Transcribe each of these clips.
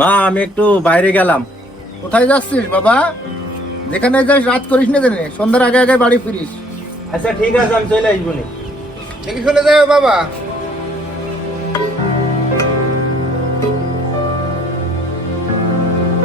মা, আমি একটু বাইরে গেলাম। কোথায় যাচ্ছিস বাবা? যেখানে যাস রাত করিস না, জানে সন্ধ্যার আগে আগে বাড়ি ফিরিস। আচ্ছা ঠিক আছে, আমি চলে আসবো নি। দেখে চলে যাবে বাবা।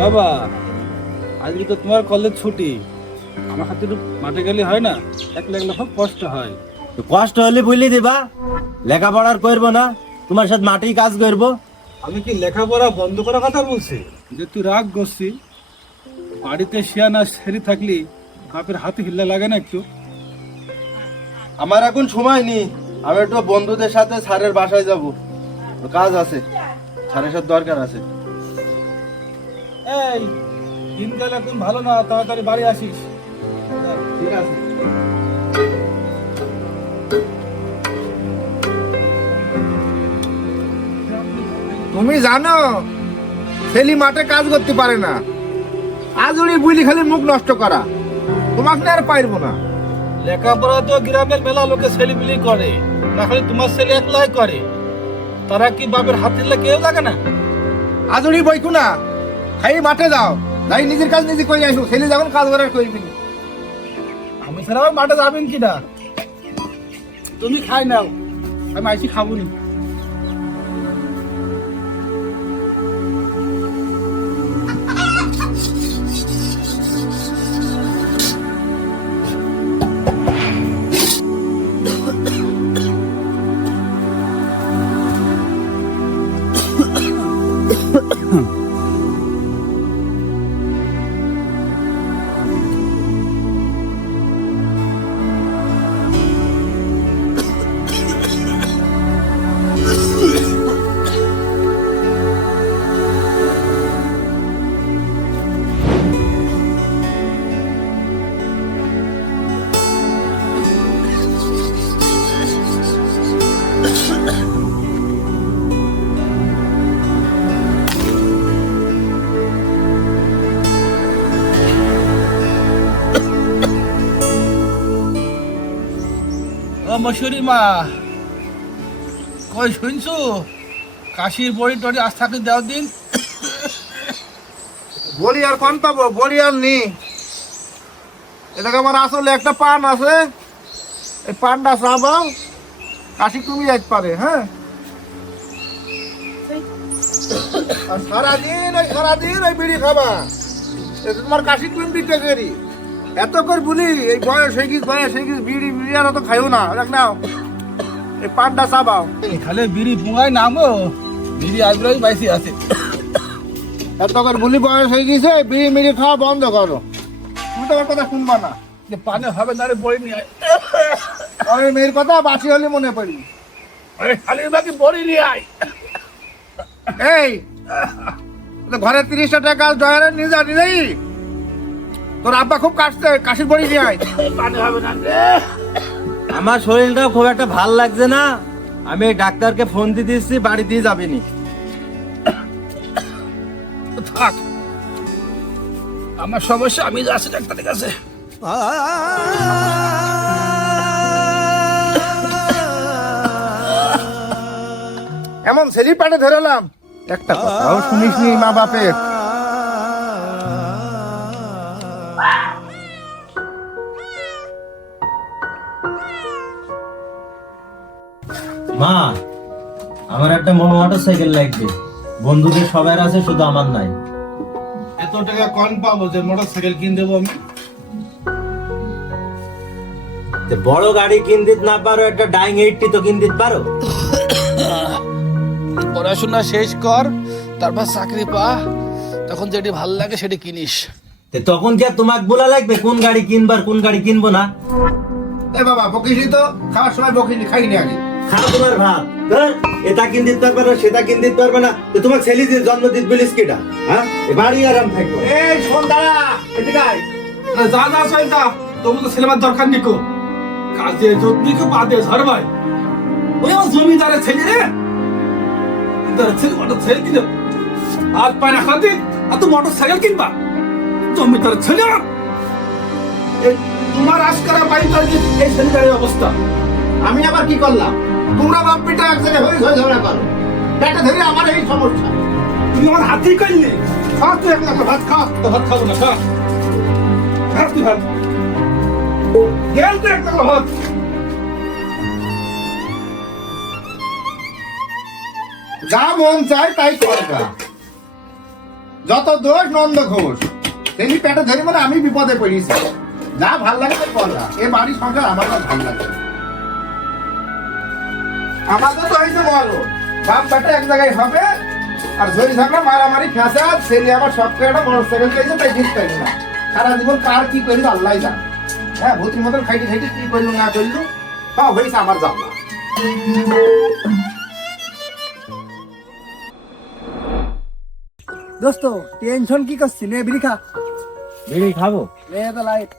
বাবা, আজকে তো তোমার কলেজ ছুটি, আমার হাতে মাঠে গেলে হয় না? একলা একলা খুব কষ্ট হয়। তো কষ্ট হলে বুঝলি দিবা, লেখাপড়ার করবো না, তোমার সাথে মাঠেই কাজ করবো। আমি কি লেখাপড়া বন্ধ করার কথা বলছি? যে তুই রাগ করছি, বাড়িতে শিয়ানা সেরি থাকলি বাপের হাতে হিল্লা লাগে না একটু? আমার এখন সময় নেই, আমি একটু বন্ধুদের সাথে স্যারের বাসায় যাব, কাজ আছে, স্যারের সাথে দরকার আছে। এই দিনকাল এখন ভালো না, তাড়াতাড়ি বাড়ি আসিস। ঠিক আছে। তুমি জানো ছেলে মাঠে কাজ করতে পারে না, আজ উনি বুঝলি খালি মুখ নষ্ট করা, তোমাকে আর পারবো না। লেখাপড়া তো গ্রামের মেলা লোকে ছেলেমিলি করে, না খালি তোমার ছেলে একলাই করে? তারা কি বাপের হাত হিল্লা কেউ লাগে না? আজ উনি বইকু না, খাই মাঠে যাও, যাই নিজের কাজ নিজে করে আসো, ছেলে যখন কাজ করার করবি। আমি ছাড়া আবার মাঠে যাবেন কিনা? তুমি খাই নাও, আমি আইসি খাবো নি। মশুরি মা, কই শুনছো? কাশির বড়ি টড়ি আজ থাকি দেওয়ার দিন। বলি আর কোন পাবো, বলি আর নি। এটাকে আমার আসলে একটা পান আছে, এই পানটা চাবাও, কাশি তুমি যাইতে পারে। হ্যাঁ, আর সারাদিন ওই বিড়ি খাবা, এতে তোমার কাশি তুমি বিটে করি। এত করে বলি এই বয়স হয়ে গিয়েছে বিড়ি বিড়ি আর অত খাইও না, দেখ নাও এই পানটা চাবাও। খালি বিড়ি পুঙায় নামো, বিড়ি আজরাই বাইসি আছে। এত করে বলি বয়স হয়ে গেছে, বিড়ি মিড়ি খাওয়া বন্ধ করো। তুমি তো আমার কথা শুনবা না। যে পানে হবে না রে, বড়ি নিয়ে আয়। ওই মেয়ের কথা বাসি হলে মনে পড়ি। আরে খালি বাকি বড়ি নিয়ে আয়। এই ঘরে 30টা টাকা ডয়ারে নিয়ে যা, নিলেই তোর আব্বা খুব কাশছে, কাশির বড়ি নিয়ে আয়। পানে হবে না রে। আমার শরীরটাও খুব একটা ভাল লাগছে না, আমি ডাক্তারকে ফোন দিয়ে দিচ্ছি, বাড়ি দিয়ে যাবেনি। থাক, আমার সমস্যা, আমি যাচ্ছি ডাক্তারের কাছে। এমন ছেলে পাটে ধরেলাম, একটা কথাও শুনিস নি মা বাপের। মা, আমার একটা মোটর সাইকেল লাগবে, বন্ধুদের সবার আছে, শুধু আমার নাই। এত টাকা কম পাবো যে মোটর সাইকেল কিনে দেবো আমি? বড় গাড়ি কিন দিতে না পারো, একটা ডাইং 80 তো কিন দিতে পারো। পড়াশোনা শেষ কর, তারপর চাকরি পা, তখন যেটি ভালো লাগে সেটি কিনিস। তখন কি আর তোমাকে বলা লাগবে কোন গাড়ি কিনবার কোন গাড়ি কিনবো না? এ বাবা বকিসনি তো, খাওয়ার সময় বকিনি, খাইনি আগে। খাও তোমার ভাত, এটা কিন দিতে পারবে না, সেটা কিন দিতে পারবে না, তো তোমার ছেলে দিয়ে জন্ম দিতে বলিস কেটা? হ্যাঁ, বাড়ি আরাম থাকবো। এই শোন দাঁড়া, এদিকে আয়। যা যা চলতা, তবু তো সিনেমার দরকার নিকো। কাজে যোগ নিকো, বাদে ঝর ভাই। ওই আমার জমিদারের ছেলে রে, জমিদার ছেলে মোটর সাইকেল কিনে আর পায়না খাতে আর তো মোটর সাইকেল কিনবা জমিদার ছেলে তোমার আজকারা বাড়িতে এই ছেলেটার অবস্থা। আমি আবার কি করলাম? তোমরা বাপ বেটা এক জায়গায় হই হই ঝগড়া করো, পেটে ধরে আমার এই সমস্যা। তুমি আমার হাতেই করলে খা, তুই এক লাখ ভাত খা। তো ভাত খাবো না, খা খা তুই ভাত গেল তো এক লাখ ভাত। যা মন চায় তাই করবা, যত দোষ নন্দ ঘোষ। তেমনি পেটে ধরে মানে আমি বিপদে পড়েছি, যা ভাল লাগে তাই করবা। এ বাড়ি সংসার আমার কাছে ভাল লাগে। আমাদের তো হয়েছে বড় বাপ বেটা এক জায়গায় হবে, আর জরি ঝগড়া মারামারি ফেঁসা। ছেলে আমার সব একটা মোটর সাইকেল পেয়েছে, তাই জিত পাইল না। সারা জীবন কার কি করিল আল্লাহ জানে। হ্যাঁ, ভূতির মতন খাইতে খাইতে কি করিল না করিল, তাও হয়েছে আমার জানলা। দোস্ত টেনশন কি করছিস? নে বিড়ি খা। বিড়ি খাবো? নে তো লাইট।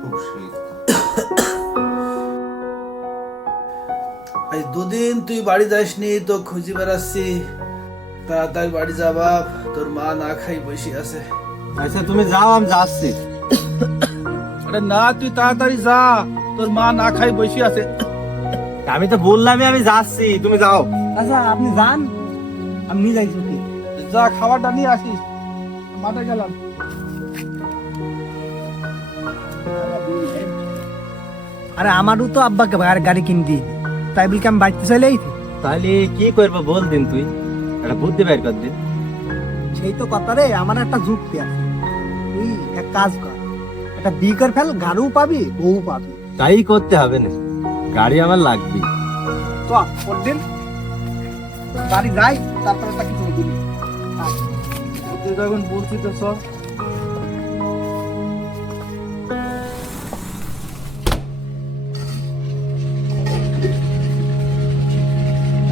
খুব শীত। এই দুদিন তুই বাড়ি যাসনি, তো খুঁজি বেড়াচ্ছি। তাড়াতাড়ি বাড়ি যা বাপ, তোর মা না খাই বসে আছে। আচ্ছা তুমি যাও, আমি যাচ্ছি। আরে না, তুই তাড়াতাড়ি যা, তোর মা না খাই বসে আছে। আমি তো বললামই আমি যাচ্ছি, তুমি যাও। আচ্ছা আপনি যান, আমি নিয়ে যাইছি কি। যা, খাবারটা নিয়ে আসিস। মাঠে গেলাম। আরে আমারও তো আব্বাকে গাড়ি কিনে দিই, তাই বলি কি আমি বাড়িতে চলে আইছি। তাহলে কি করবো বল দিন, তুই একটা বুদ্ধি বের কর দিন। সেই তো কথা রে, আমার একটা যুক্তি আছে। তুই এক কাজ কর, একটা বিয়ে করে ফেল, গাড়িও পাবি বউ পাবি। তাই করতে হবে না, গাড়ি আমার লাগবে। তো পরদিন গাড়ি যাই, তারপরে তাকে তুমি দিবি। তুই যখন বলছিস তো সব।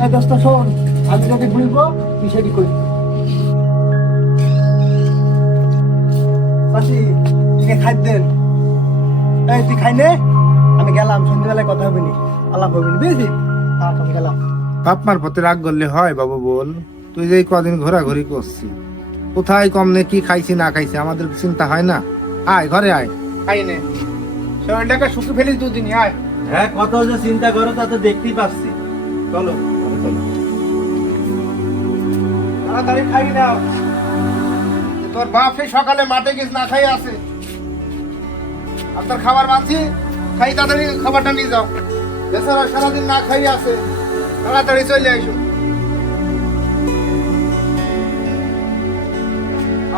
এই দোস্ত শোন, আমি যদি বলবো তুই সেটি করবি। পাশি তুই খাই দেন। এই তুই খাই নে, আমি গেলাম। সন্ধ্যাবেলায় কথা হবে নি, আলাপ হবে নি, বুঝলি? আমি গেলাম। বাপ মার প্রতি রাগ করলে হয় বাবু? বল, তুই যে কদিন ঘোরাঘুরি করছি, কোথায় কম নে কি খাইছি না খাইছি আমাদের চিন্তা হয় না? আয় ঘরে আয়, খাই নে, শরীরটাকে শুকিয়ে ফেলিস দুদিন। আয়। হ্যাঁ, কত যে চিন্তা করো তা তো দেখতেই পাচ্ছি। চলো চলো। তাড়াতাড়ি খাই নাও। তোর বাপ সেই সকালে মাঠে গেছে, না খাই আছে। আপনার খাবার মানছি, খাই তাড়াতাড়ি খাবারটা নিয়ে যাও। বেচারা সারাদিন না খাই আছে, তাড়াতাড়ি চলে আইসো।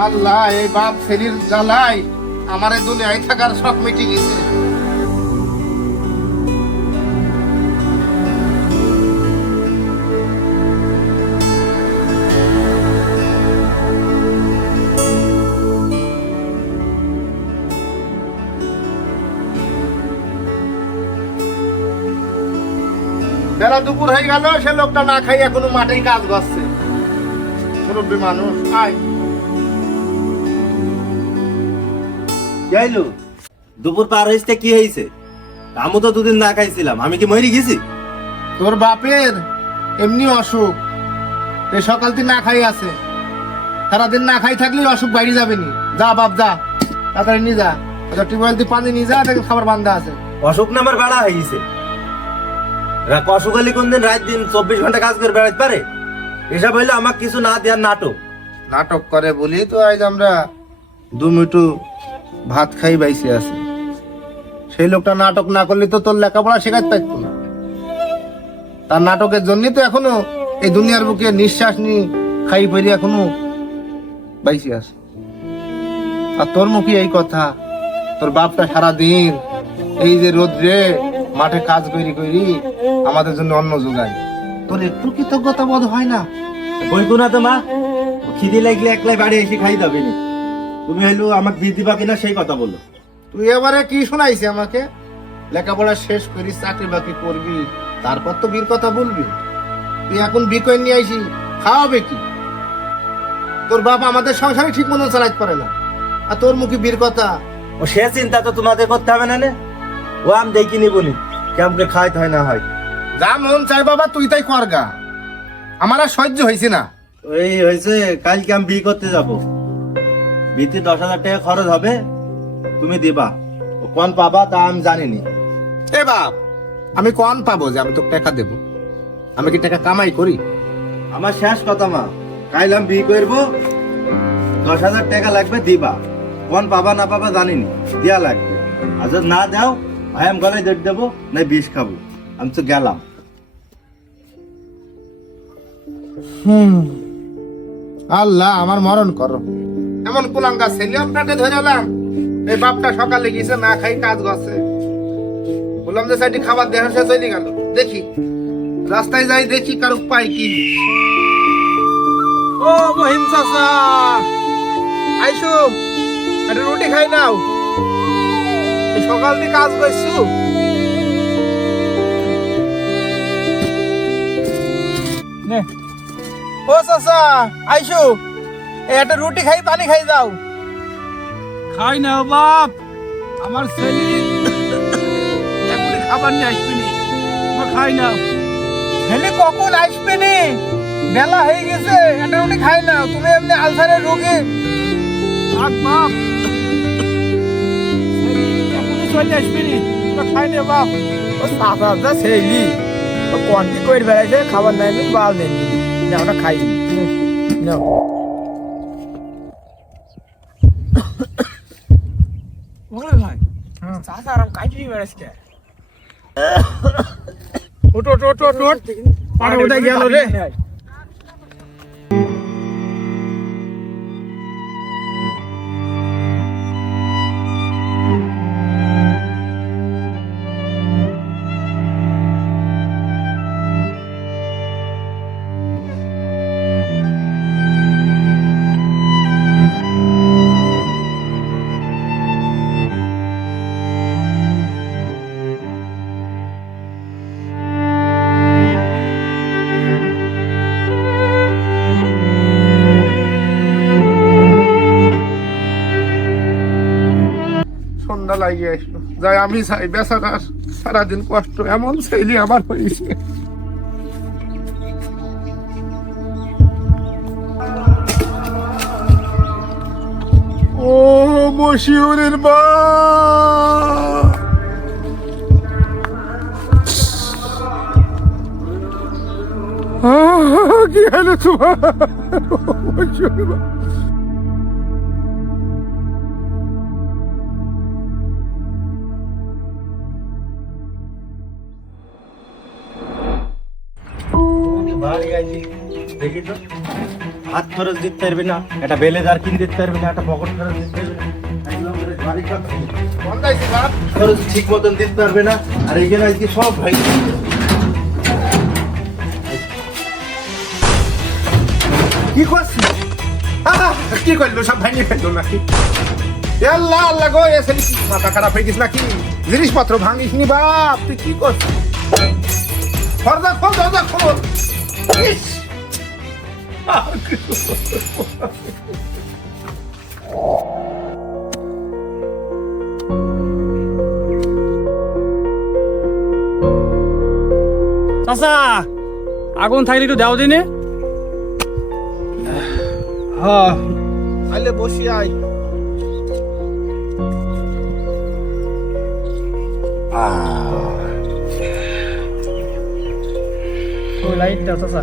আল্লাহ, এই বাপ ছেলের জ্বালাই আমার এই দুনিয়ায় থাকার শখ মিটে গেছে। বেলা দুপুর হয়ে গেল, সে লোকটা না খাই এখনো মাঠে কাজ করছে। মুরব্বী মানুষ। আয়। যাইলো দুপুর পার হয়েছে, কি হয়েছে? আমি তো দুদিন না খাইছিলাম, আমি কি মরে গেছি? তোর বাপের এমনি অসুখ, এই সকাল থেকে না খাই আছে। সারাদিন না খাই থাকলে অসুখ বাইরে যাবে নি। যা বাপ যা, তাড়াতাড়ি নিয়ে যা। টিউবওয়েল দিয়ে পানি নিয়ে যা, দেখে খাবার বান্ধা আছে। অসুখ নামের বেড়া হয়ে গেছে। অসুখ হলে কোনদিন রাত দিন 24 ঘন্টা কাজ করে বেড়াতে পারে? এসব হইলে আমার কিছু না দেওয়ার নাটক। নাটক করে বলি তো আজ আমরা দু মিটু ভাত খাই বাইসে আছি। সেই লোকটা নাটক না করলে তো তোর লেখাপড়া শেখাতে পারতো না। তার নাটকের জন্যই তো এখনো এই দুনিয়ার বুকে নিঃশ্বাস নি খাই পেরি এখনো বাইসে আছে। আর তোর মুখে এই কথা, তোর বাপটা সারাদিন এই যে রোদ্রে মাঠে কাজ করি করি আমাদের জন্য অন্ন যোগায়, তোর একটু কৃতজ্ঞতা বোধ হয় না? বলবো না তো মা, খিদে লাগলে একলাই বাড়ি এসে খাই যাবে না। তুমি হইলো আমাকে বিয়ে দিবা কিনা সেই কথা বলো। তুই এবারে কি শোনাইছি আমাকে? লেখাপড়া শেষ করিস, চাকরি বাকরি করবি, তারপর তো বীর কথা বলবি। তুই এখন বিকয় নিয়ে আইসি, খাওয়াবে কি? তোর বাপ আমাদের সংসারে ঠিক মতো চালাইতে পারে না, আর তোর মুখে বীর কথা। ও সে চিন্তা তো তোমাদের করতে হবে না নে। ও আমি দেখি নিবনি কেমন করে খাইতে হয় না হয়। যা মন চাই বাবা তুই তাই কর গা, আমার আর সহ্য হয়েছে না। ওই হয়েছে কালকে আমি বিয়ে করতে যাব, বিতে 10,000 টাকা খরচ হবে, তুমি দিবা। ও কোন পাবা তা আমি জানিনি। এ বাপ, আমি কোন পাবো যে আমি তোকে টাকা দেবো? আমি কি টাকা কামাই করি? আমার শেষ কথা মা, কাল আমি বিয়ে করবো, 10,000 টাকা লাগবে দিবা। কোন পাবা না পাবা জানিনি, দেয়া লাগবে। আর যদি না দাও ভাই আমি গলায় দৌড় দেবো, না বিষ খাবো। আমি তো গেলাম। আল্লাহ আমার মরণ করো, এমন কুলাঙ্গা ছেলে আপনাকে ধরে এলাম। এই বাপটা সকালে গিয়েছে না খাই কাজ করছে, বললাম যে সাইডে খাবার দেওয়া শেষ হয়ে গেল। দেখি রাস্তায় যাই, দেখি কারো পাই কি। ও মহিম চাচা, আইসো একটা রুটি খাই নাও, এই সকাল দিয়ে কাজ করছো। নে ও চাচা, আইসো একটা রুটি খাই পানি খাই যাও। খাই না বাপ, আমার ছেলে এখনই খাবার নিয়ে আসবি নি, খাই না। ছেলে কখন আসবে নি? বেলা হয়ে গেছে, একটা রুটি খাই না। তুমি এমনি আলসারের রোগী। থাক বাপ, এখনই চলে আসবি নি, খাই না বাপ। ও চাচা যা ছেলি, ও কোনটি কইর বেড়াইছে, খাবার নাই নি বাল দেন না, ওটা খাই না। বলে ভাই, চাচা আরাম কাইটি বেড়াইছে। ওট ওট ওট ওট ওট, পাড়া উঠে গেল রে। সন্ধ্যা লাগিয়ে আসলো, যাই আমি চাই বেচারার সারাদিন কষ্ট, এমন ছেলে আমার হয়েছে। ও মশিউরের মা, কি হলো তোমার? মশিউরের মা, দেখি তো, হাত খরচ দিতে পারবে না, একটা বেলেদার কিনে দিতে পারবে না, একটা পকেট খরচ দিতে পারবে না, একদম করে বাড়ি কোন যাইছি বাপ? খরচ ঠিক মতন দিতে পারবে না। আর এইখানে আজকে সব ভাই কি করছিস? কি করলো? সব ভাঙিয়ে ফেললো নাকি? আল্লাহ আল্লাহ গো, এসে কি মাথা খারাপ হয়ে গেছে নাকি? জিনিসপত্র ভাঙিস নি বাপ? তুই কি করছিস? দরজা খোল, দরজা খোল। ইস! চাচা, আগুন থাকলে একটু দাও দিনে। হ্যাঁ, আইলে বসি আই। ওই লাইট দাও চাচা।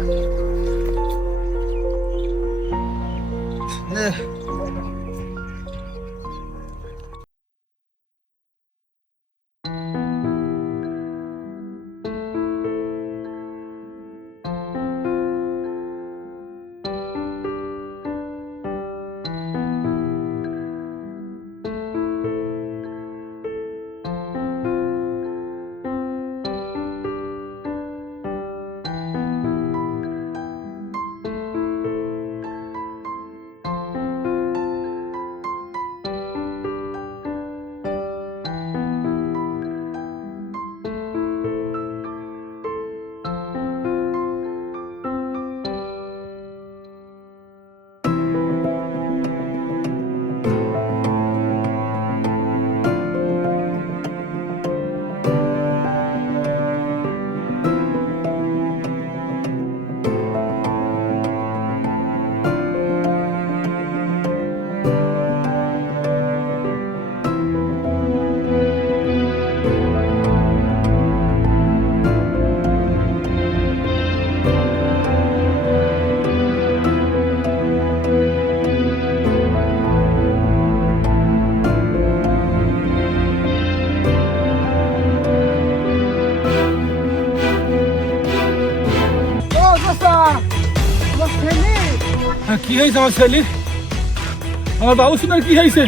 কি হয়েছে আমার ছেলে? আমার বাবু শোনার কি হয়েছে?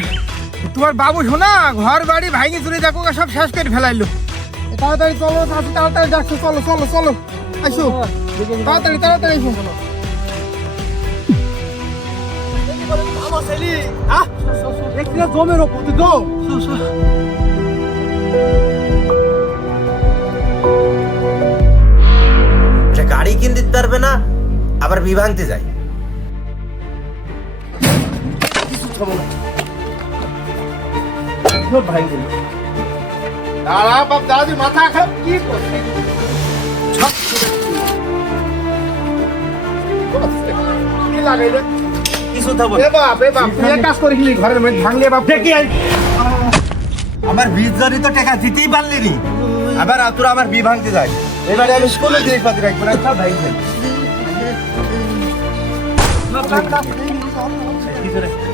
তোমার বাবু শোনা ঘর বাড়ি ভাঙি চুরি দেখো সব শেষ করে ফেলাইলো। তাড়াতাড়ি চলো, তাড়াতাড়ি ডাকছো, চলো চলো চলো, আসো তাড়াতাড়ি তাড়াতাড়ি এসো। আমার ছেলে একটু জমের ওপর তো সে গাড়ি কিনে দিতে পারবে না, আবার বিভাঙতে যায়। দাঁড়া বাপ, দাদি মাথা খারাপ কি করছে? কি লাগে রে? কিছু থাকবো এ বাপ এ বাপ, তুই এক কাজ করিস ঘরের মধ্যে ভাঙলে বাপ দেখি আমার বীজ জারি তো টাকা দিতেই পারলি নি, আবার তোরা আমার বি ভাঙতে যায়। এবারে আমি স্কুলে জিনিসপাতি রাখবো না, সব ভাই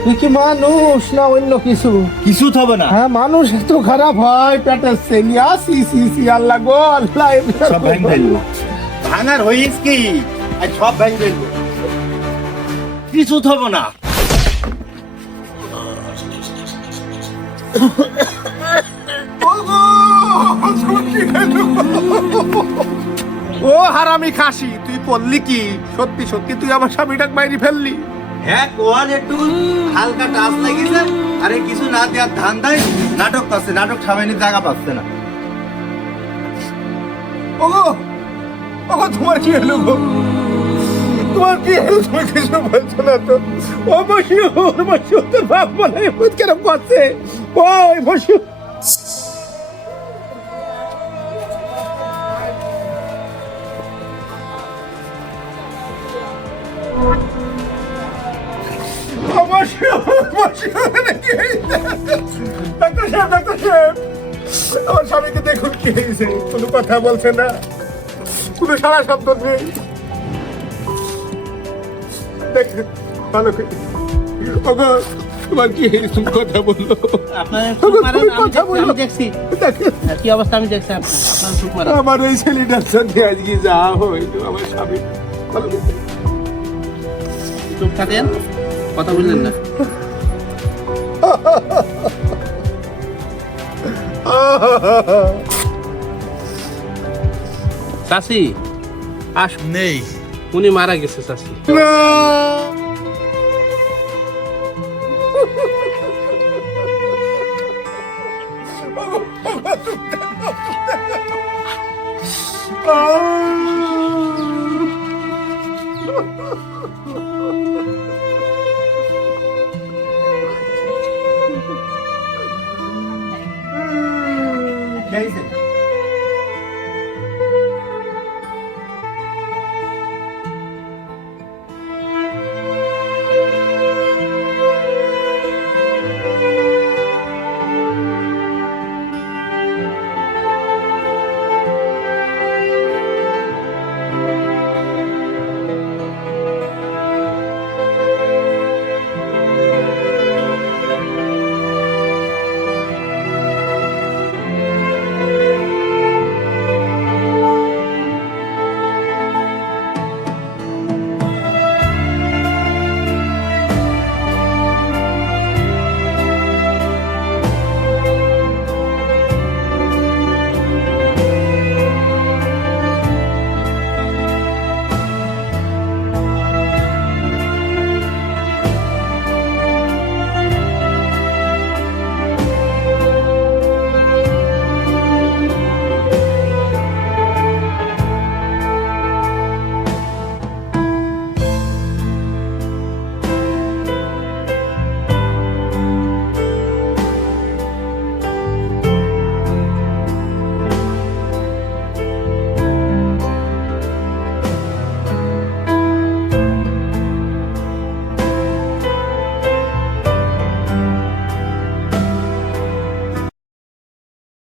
তুই কি মানুষ না অন্য কিছু? কিছু থাকবে না, হ্যাঁ মানুষ এত খারাপ হয়, পেটের সেলিয়া সি সি সি, আল্লাহ গো আল্লাহ। সব ভাঙ ফেলবো। ভাঙার হইস কি, আর সব ভাঙ ফেলবো, কিছু থাকবো না। ও হারামি খাসি, তুই বললি কি সত্যি সত্যি তুই আমার স্বামীটাকে মাইরি ফেললি? হ্যাঁ কোয়াল একটু হালকা টাচ লাগিয়েছে, আরে কিছু না দেওয়ার ধান দেয়, নাটক পাচ্ছে, নাটক সামাইনির জায়গা পাচ্ছে না। ওগো ওগো, তোমার কি হলো গো? তোমার কি হলো? তুমি কিছু বলছো না তো? ও বসিও বসিও, তোর বাপ মানে কেন করছে? ওই বসিও, আমার স্বামীকে দেখুন কি হয়েছে, কোনো কথা বলছে না, কোনো সারা শব্দ নেই। দেখেন ভালো করে, ওগো তোমার কি হয়েছে? তুমি কথা বললো, কথা বললো। কি অবস্থা আমি দেখছি আপনার সুখ মারা। আমার ওই ছেলেটার সাথে আজকে যা হইলো, আমার স্বামী ভালো করে। চুপ থাকেন, কথা বললেন না। চাষি আস নেই, উনি মারা গেছে চাষি। খেয়েছে